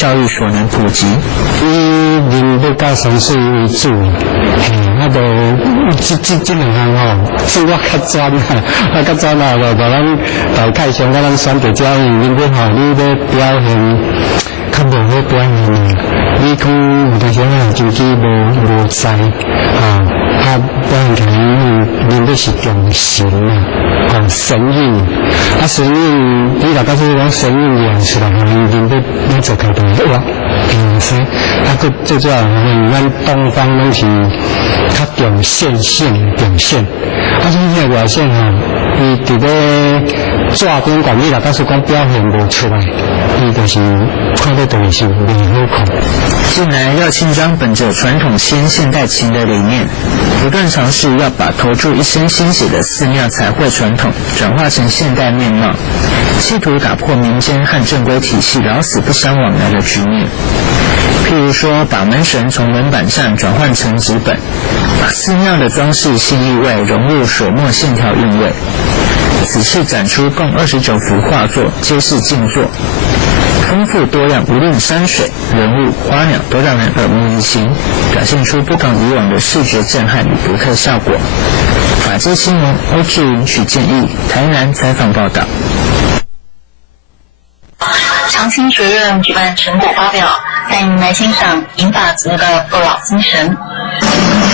教育所能普及。以人要教山水为主，那就这两项是我较专我较专就咱大概上咱选择教育，因为你要表现较无好表现，你讲有当时手机无知表现起来人要是重神神韵神韵，你大家说讲神韵样是啦，人要做开动哇，是佫最主要咱东方拢是较重线性表现，线性表现伊伫咧纸边讲，你大家说讲表现无出来，伊就是看到东西没好看。近来廖庆章本着传统先现代情的理念，不断尝试要把投注一生心血的寺庙彩绘传统转化成现代面貌，企图打破民间和正规体系老死不相往来的局面。譬如说，把门神从门板上转换成纸本，把寺庙的装饰性意味融入水墨线条韵味。此次展出共29幅画作，皆是静坐，丰富多样，无论山水、人物、花鸟，都让人耳目一新，表现出不同以往的视觉震撼与独特效果。法界新闻欧志云取建议，台南采访报道。长青学院举办成果发表，带您来欣赏银发族的不老精神。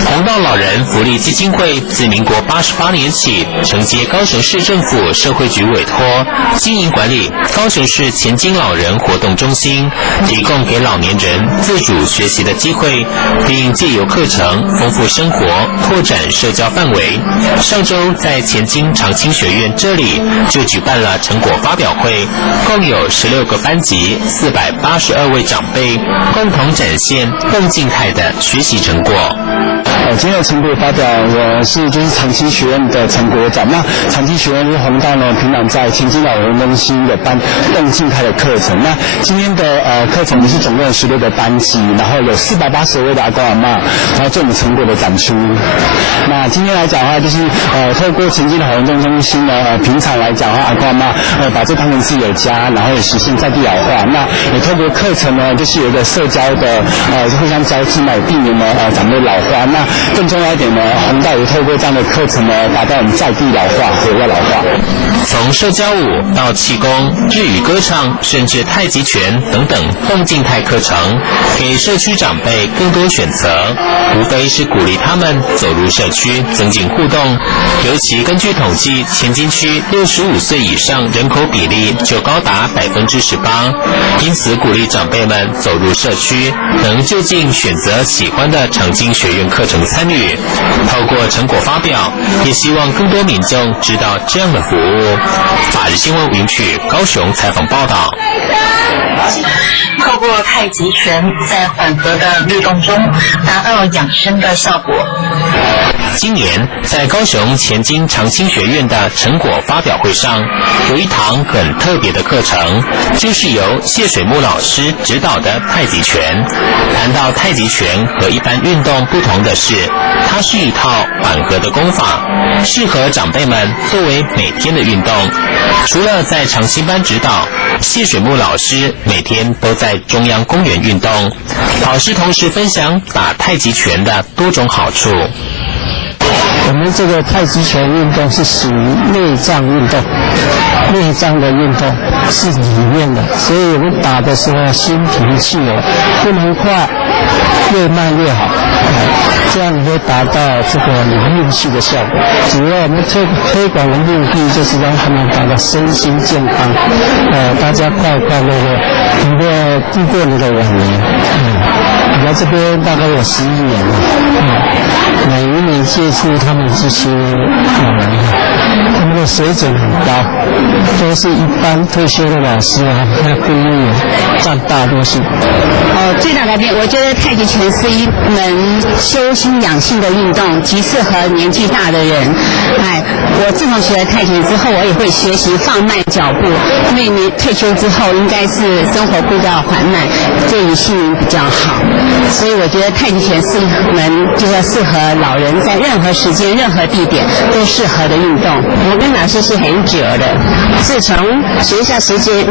弘道老人福利基金会自民国88年起，承接高雄市政府社会局委托，经营管理高雄市前金老人活动中心，提供给老年人自主学习的机会，并借由课程丰富生活，拓展社交范围。上周在前金长青学院这里就举办了成果发表会，共有16个班级482位长辈共同展现更静态的学习成果。今天的成果发表，我是长青学院的陈国展。那长青学院是弘道呢，平常在前金老人中心有办更静态的课程。那今天的课程是总共有16个班级，然后有480位的阿公阿嬷，然后做我们成果的展出。那今天来讲的话，就是透过前金老人中心呢，平常来讲的话，阿公阿嬷把这当成自己的家，然后也实现在地老化。那也透过课程呢，就是有一个社交的互相交际嘛，避免呢长辈老化。那更重要一点呢，弘道也透过这样的课程呢，达到我们在地老化和要老化。从社交舞到气功、日语歌唱，甚至太极拳等等动静态课程，给社区长辈更多选择，无非是鼓励他们走入社区，增进互动。尤其根据统计，前金区65岁以上人口比例就高达18%，因此鼓励长辈们走入社区，能就近选择喜欢的长青学院课程参与。透过成果发表，也希望更多民众知道这样的服务。法治新闻云取高雄采访报道。透过太极拳在缓和的律动中达到养生的效果。今年在高雄前金长青学院的成果发表会上，有一堂很特别的课程，就是由谢水木老师指导的太极拳。谈到太极拳和一般运动不同的是，它是一套缓和的功法，适合长辈们作为每天的运动。除了在长青班指导，谢水木老师每天都在中央公园运动。老师同时分享打太极拳的多种好处。我们这个太极拳运动是属于内脏运动，内脏的运动是里面的，所以我们打的时候心平气和，不能快，越慢越好，这样你会达到这个有运气的效果。主要我们推广的目的就是让他们达到身心健康，大家快快乐乐，能够度过你的晚年。我来这边大概有11年了，每一年接触他们这些老人，他们的水准很高，都是一般退休的老师那公务员占大多数。最大改变，我觉得太极拳是一门修心养性的运动，极适合年纪大的人。我自从学了太极拳之后，我也会学习放慢脚步，因为你退休之后应该是生活步调缓慢，对于心灵比较好。所以我觉得太极拳是一门就是适合老人在任何时间、任何地点都适合的运动。我跟老师是很久的，是从学校时间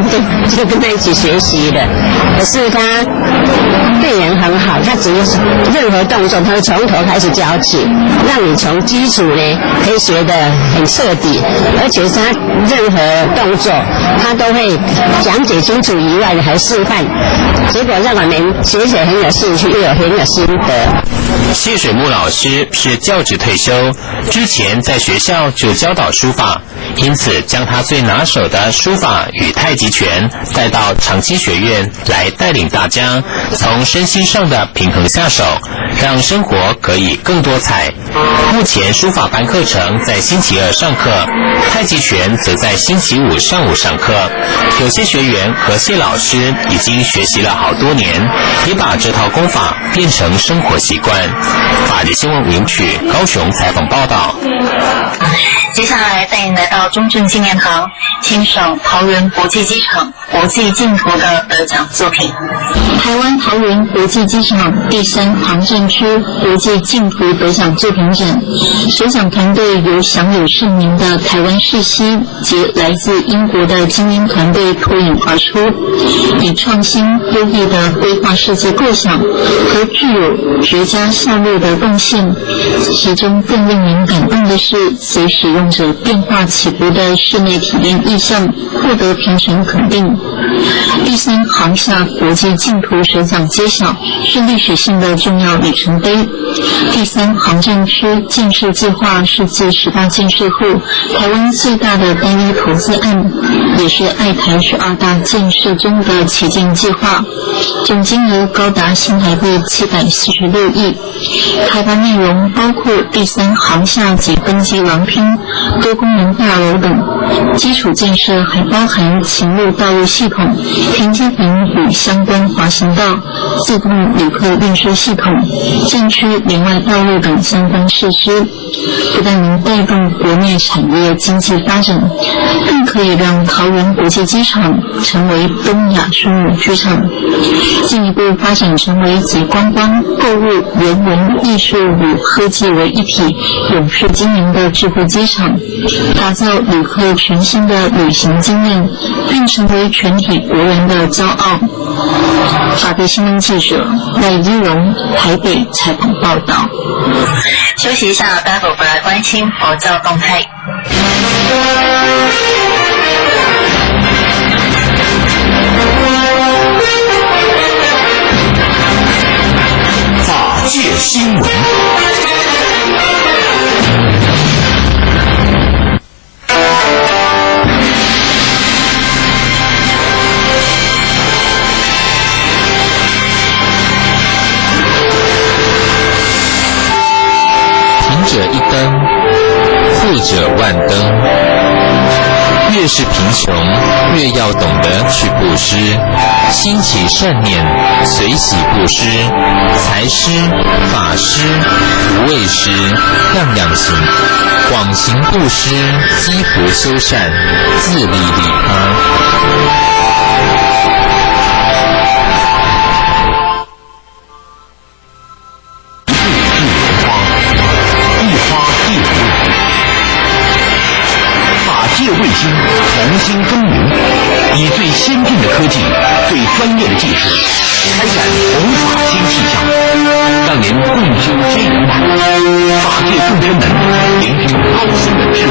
就跟他一起学习的。可是他对人很好，他只是任何动作他会从头开始教起，让你从基础呢可以学得很彻底，而且他任何动作他都会讲解清楚以外的还示范，结果让我们学起来很有兴趣，又有很有心得。谢水木老师是教职退休，之前在学校就教导书法，因此将他最拿手的书法与太极拳带到长期学院来带领大家从身心上的平衡下手，让生活可以更多彩。目前书法班课程在星期二上课，太极拳则在星期五上午上课。有些学员和谢老师已经学习了好多年，也把这套功法变成生活习惯。法律新闻吴永曲高雄采访报道。接下来带您来到中正纪念堂，欣赏桃园国际机场国际竞图的得奖作品。台湾桃园国际机场第3航站区国际竞图得奖作品展，首奖团队由享有盛名的台湾世熙及来自英国的精英团队脱颖而出，以创新优异的规划设计构想和具有绝佳效率的动线，其中更令人感动的是，随使用者变化起伏的室内体验意象获得评审肯定。第3航厦国际竞图首奖揭晓，是历史性的重要里程碑。第3航站区建设计划是继18建设后台湾最大的单一投资案，也是爱台12大建设中的旗舰计划，总金额高达新台币746亿。开发内容包括第3航厦及分机廊厅、多功能大楼等，基础建设还包含勤路道路系统、停机坪与相关滑行道、自动旅客运输系统、站区连外道路等相关设施，不但能带动国内产业经济发展，更可以让桃园国际机场成为东亚枢纽机场，进一步发展成为集观光、购物、人文、艺术与科技为一体、永续经营的智慧机场，打造旅客全新的旅行经验，并成为全体国人的骄傲。法北新闻记者赖依荣台北采访报道。休息一下，待会儿回来关心佛教动态。法界新闻。贫者一灯，富者万灯。越是贫穷，越要懂得去布施，兴起善念，随喜布施，财施、法施、无畏施，样样行，广行布施，积福修善，自利利他。卫星重新更名，以最先进的科技、最专业的技术，开展弘法新气象，让您共修天人法，法界众生们聆听高僧的智慧。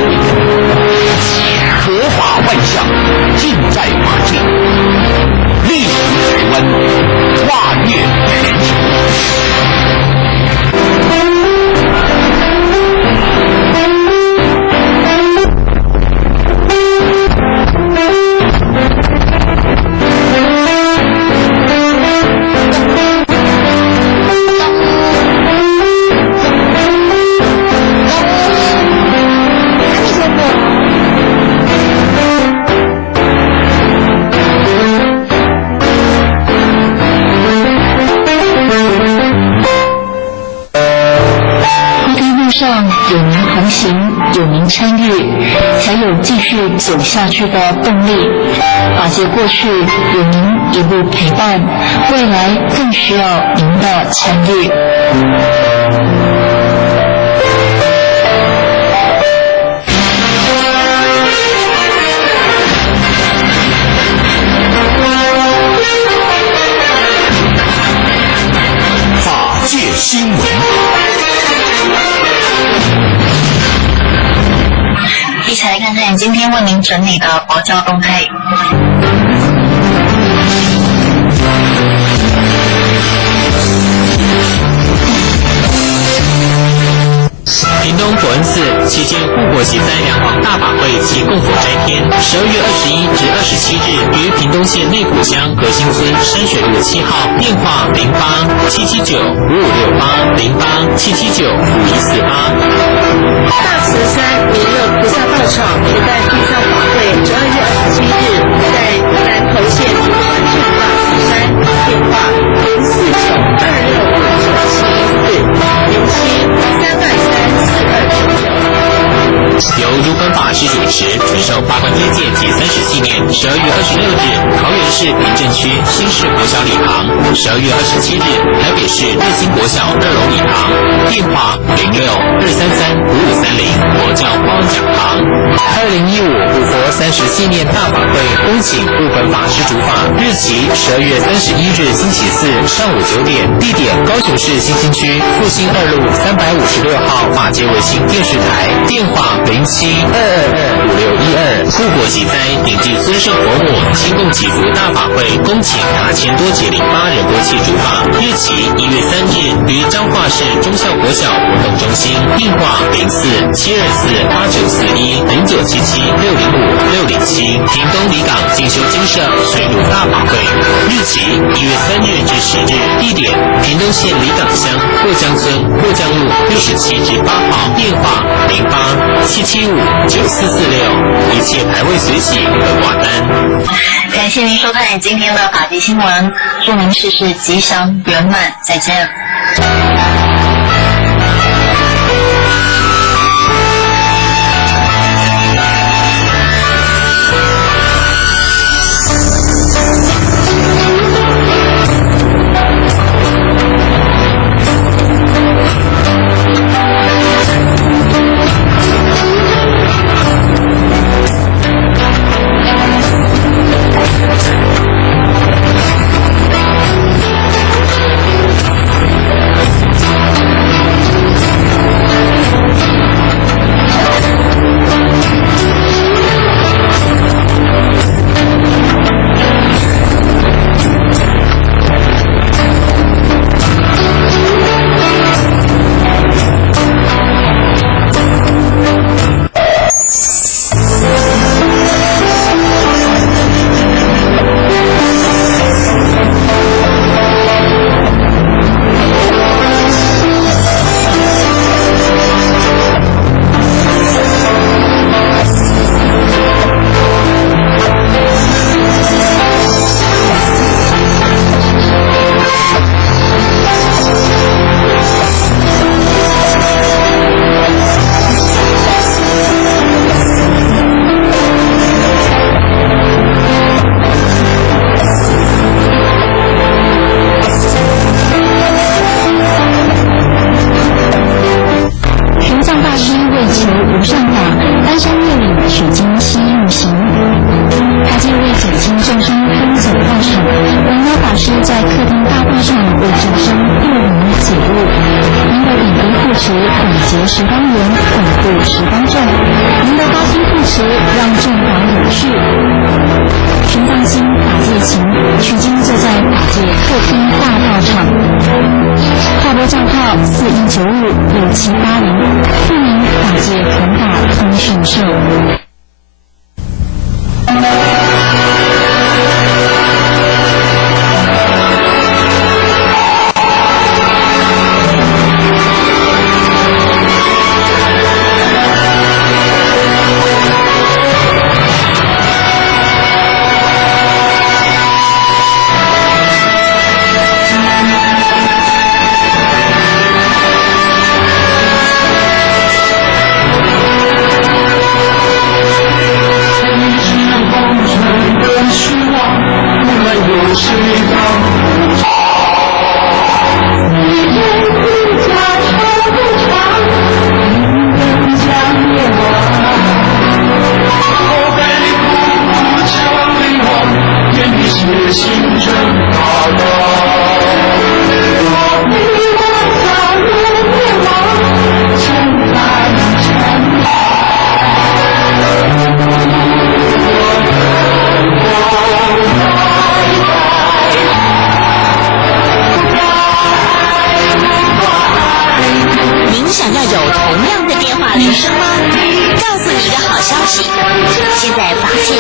佛法万象尽在法界，力行台湾，跨越全球。有您同行，有您参与，才有继续走下去的动力。法界过去有您一路陪伴，未来更需要您的参与。法界新闻，一起来看看今天为您整理的国教动态。屏东佛恩寺期间护国息灾两广大法会及供佛斋天，12月21至27日于屏东县内埔乡核心村山水路7号，电话08-779-5568，08-779-5148。大慈山弥勒菩萨道场举办地藏法会，12月27日在南投县竹山镇大慈山，电话由如本法师主持，受八关斋戒及30纪念12月26日桃园市平镇区新市国小礼堂，12月27日台北市日新国小2楼礼堂，电话06-233-5530国教光讲堂。2015护佛30纪念大法会恭请入本法师主法，日期12月31日星期四上午9点，地点高雄市新兴区复兴2路356号法界卫星电视台，电话07-222-5612。护国息灾，顶替尊圣佛母，亲共祈福大法会恭请达千多杰08仁波切主法，日期1月3日于彰化市忠孝国小活动中心，电话04-724-8941-0977-605-607。屏东离港进修精舍水乳大法会，日期1月3日至10日，地点屏东县离港乡过江村过江路67至8号，电话08-775-9446，一切排位随喜和挂单。感谢您收看今天的法界新闻，祝您事事吉祥圆满，再见。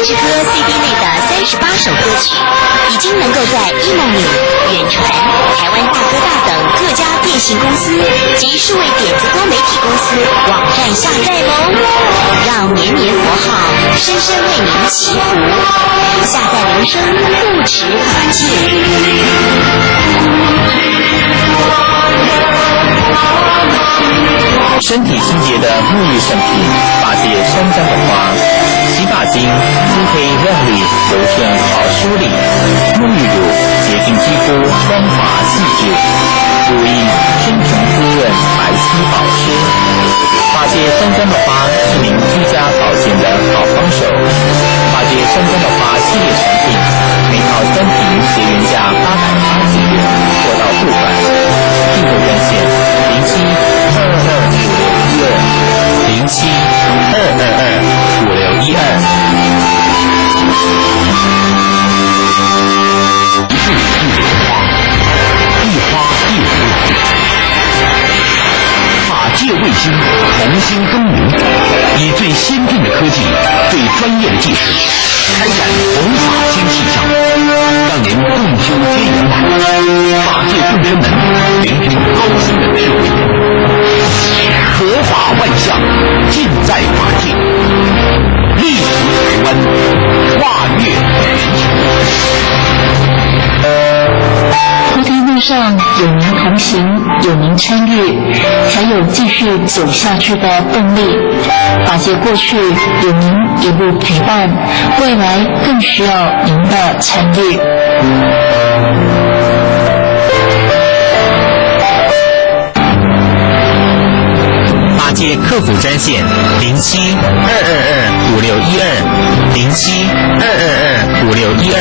30颗 CD 内的38首歌曲，已经能够在 eMoney、远传、台湾大哥大等各家电信公司及数位点子多媒体公司网站下载喽。让绵绵佛号深深为您祈福，下载留声，不持法界。身体清洁的沐浴圣品，发界山楂的花，洗发精肤黑亮丽，柔顺好梳理；沐浴乳洁净肌肤，光滑细致；乳液深沉滋润，白皙保湿。发界山楂的花是您居家保健的好帮手。发界山楂的花系列产品，每套3瓶节原价880元，货到付款。订购专线07225612。法界卫星重新更名，以最先进的科技、最专业的技术，开展弘法新气象，让您共修皆圆满。法界众生们聆听高僧的智慧，佛法万象尽在法界，立足台湾，跨越全球。菩提路上有您同行，有您参与，才有继续走下去的动力。法界过去有您一路陪伴，未来更需要您的参与。法界客服专线0722261207222612。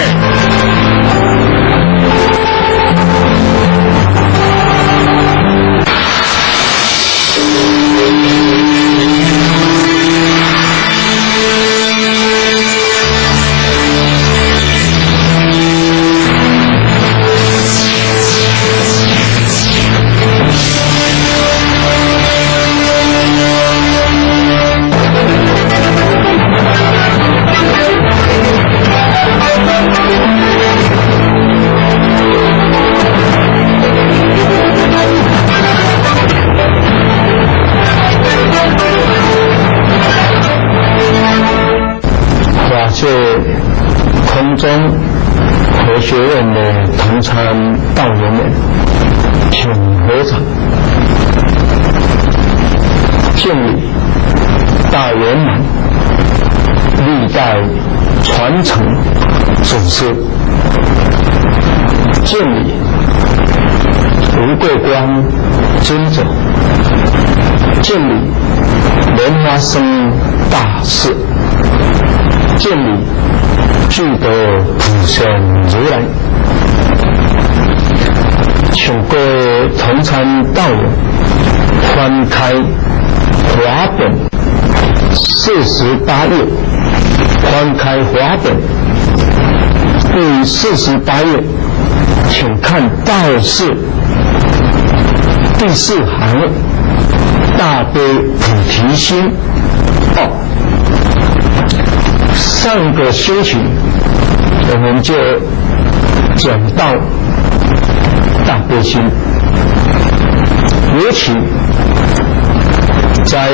是空中佛学院的同参道员们，请合掌，敬礼大圆满历代传承祖师，敬礼吴桂光尊者，敬礼莲花生大士，敬礼具德普贤如来，请各位同参道友翻开华本48页，翻开华本第48页，请看道士第4行大悲菩提心。上个星期我们就讲到大悲心，尤其在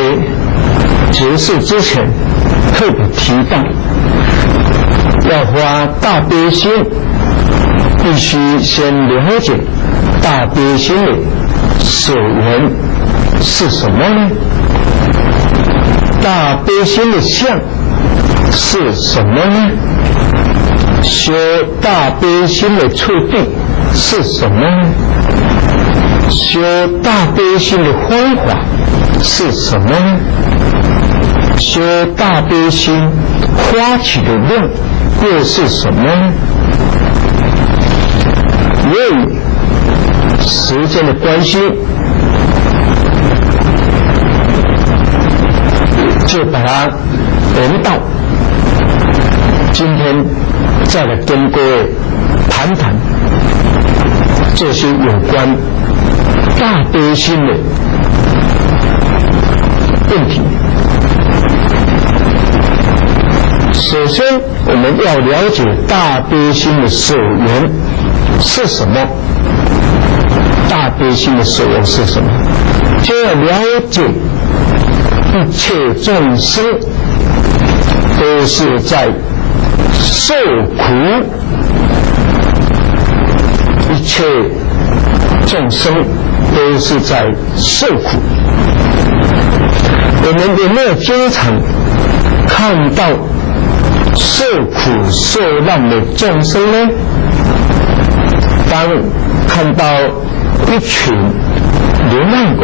结束之前特别提到，要发大悲心必须先了解大悲心的所缘是什么呢？大悲心的相是什么呢？修大悲心的处地是什么呢？修大悲心的方法是什么呢？修大悲心发起的量又是什么呢？由于时间的关系，就把它延到今天再来跟各位谈谈这些有关大悲心的问题。首先我们要了解大悲心的所缘是什么，大悲心的所缘是什么，就要了解一切众生都是在受苦，一切众生都是在受苦。我们有没有经常看到受苦受难的众生呢？当看到一群流浪狗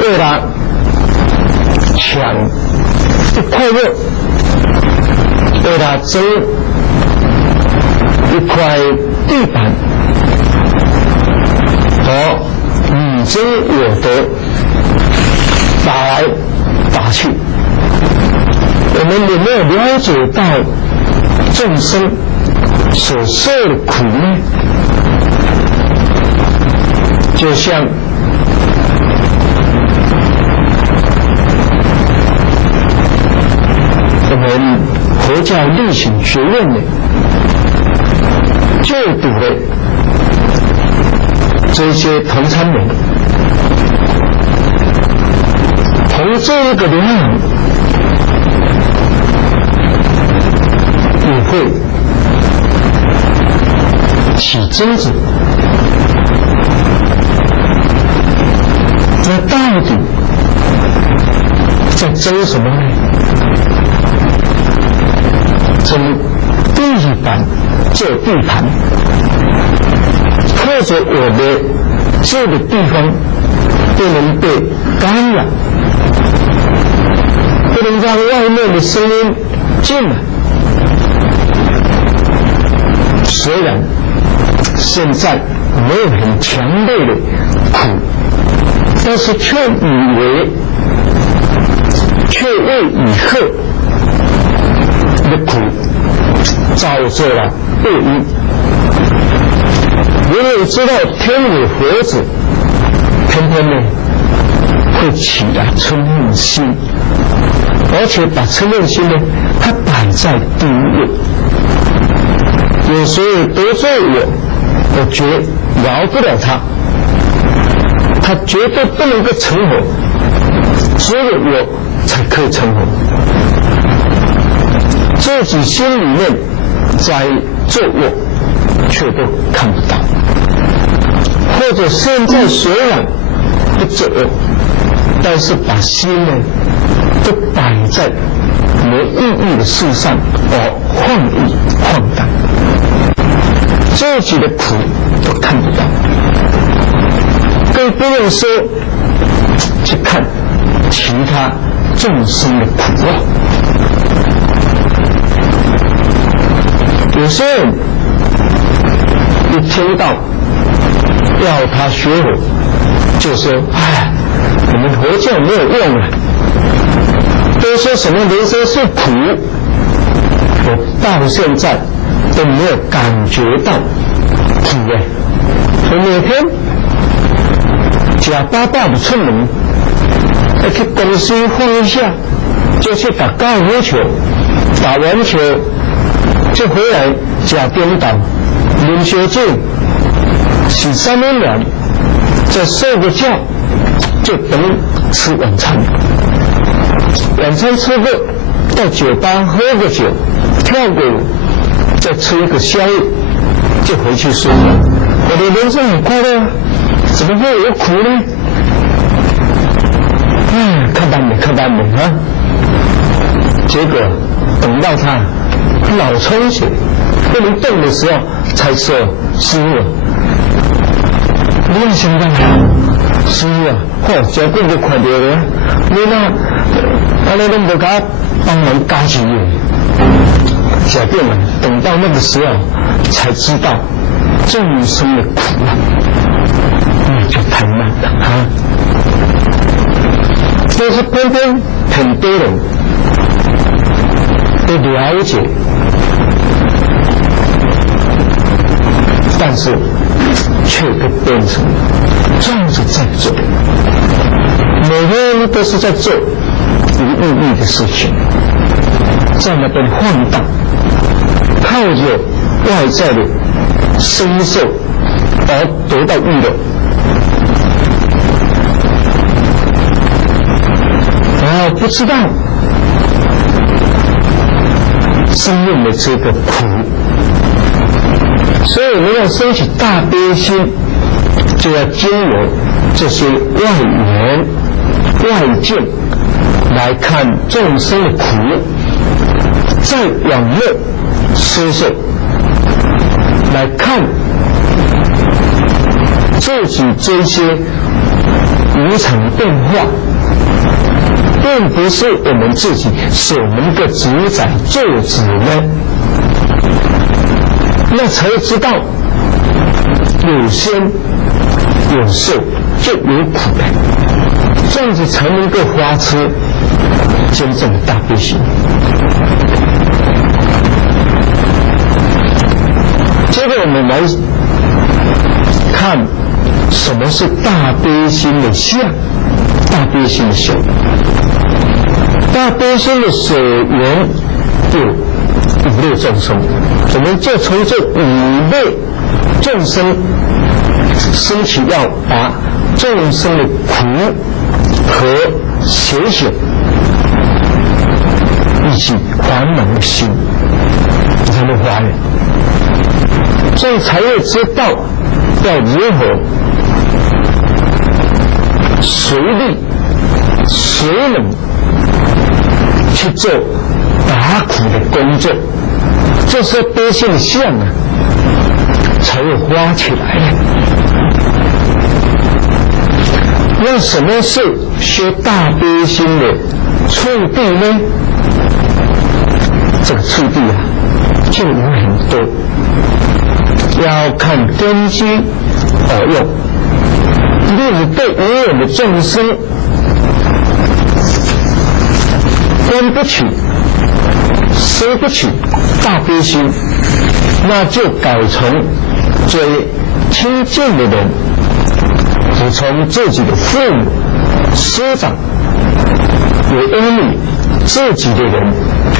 为了抢一块肉，为了争一块地板，和你争我夺，打来打去，我们有没有了解到众生所受的苦呢？就像我们佛教力行学院的就读的这些同参人，从这个流浪也会起争执，那到底在争什么呢？争地板这地盘，或者我的这个地方不能被干扰，不能让外面的声音进来。虽然现在没有很强烈的苦，但是却为以后的苦造作了恶因。因为知道天理佛子偏偏呢会起来嗔恨心，而且把嗔恨心呢它摆在第一位。有时候得罪我觉得饶不了他，他绝对不能够成佛，只有我才可以成佛。自己心里面在作恶，却都看不到，或者现在虽然不作恶，但是把心呢都摆在没意义的事上而放大，自己的苦都看不到，更不用说去看其他众生的苦啊。有些人一听到要他学佛，就说哎，我们佛教没有用了，都说什么人生是苦，我到现在都没有感觉到苦哎。我每天假巴巴的出门，要去公司放一下，就去打高尔夫球，打完球就回来假颠倒，淋小酒，洗3温暖，再睡个觉，就等吃晚餐。晚餐吃过，到酒吧喝个酒，跳个舞，再吃一个宵夜，就回去睡觉。我的人生很快乐，怎么会有苦呢？看到没啊？结果等到他脑充血不能动的时候，才说师父，你要想办法，师父照顾就快点了，你那都不敢帮忙加起小便了。等到那个时候才知道众生的苦啊，那就太慢了啊！但是偏偏很多人都了解，但是却都变成装着在做，每天都是在做无意义的事情。在那边放荡，靠着外在的身受而得到娱乐，然后不知道生命的这个苦，所以我们要升起大悲心，就要经由这些外缘外境来看众生的苦，再往内思受，来看自己这些无常变化，并不是我们自己所能够主宰做主呢，那才会知道有先有受就有苦了，这样子才能够发出真正的大悲心。接着我们来看什么是大悲心的相，大悲心的修。大悲心的所缘有五类众生，我们就从这五类众生升起，要把众生的苦和邪险以及烦恼的心才能发愿，所以才会知道要如何随力随能去做拔苦的工作，这时候悲心的相啊才会发起来了。那什么是修大悲心的处地呢？这个处地啊就有很多，要看根基而用。例如对无有的众生观不起收不起大悲心，那就改成最亲近的人，只从自己的父母师长有恩于自己的人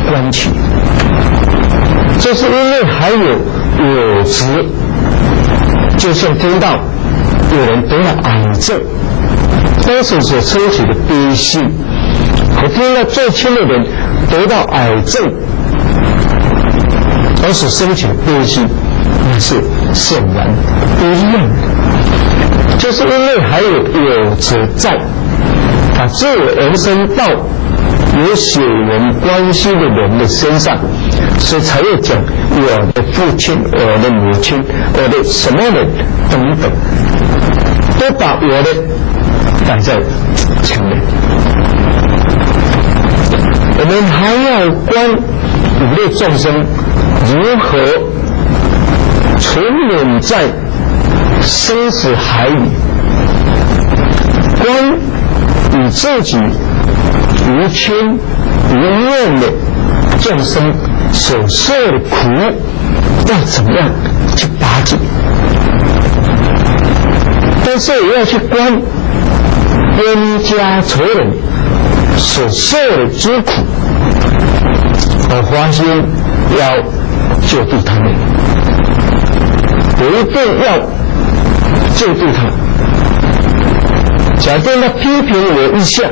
观起。这是因为还有执，就像听到有人得了癌症，当时所升起的悲心，和听到最亲的人得到癌症而所升起的悲心，那是显然不一样的。就是因为还有执在，把自我延伸到有血缘关系的人的身上，所以才会讲我的父亲、我的母亲、我的什么人等等，都把我的摆在前面。我们还要观五类众生如何沉沦在生死海里，观与自己无亲无怨的众生所受的苦，要怎么样去拔解？但是也要去观冤家仇人所受的诸苦，而发心要救度他们，我一定要救度他。假定他批评我一下，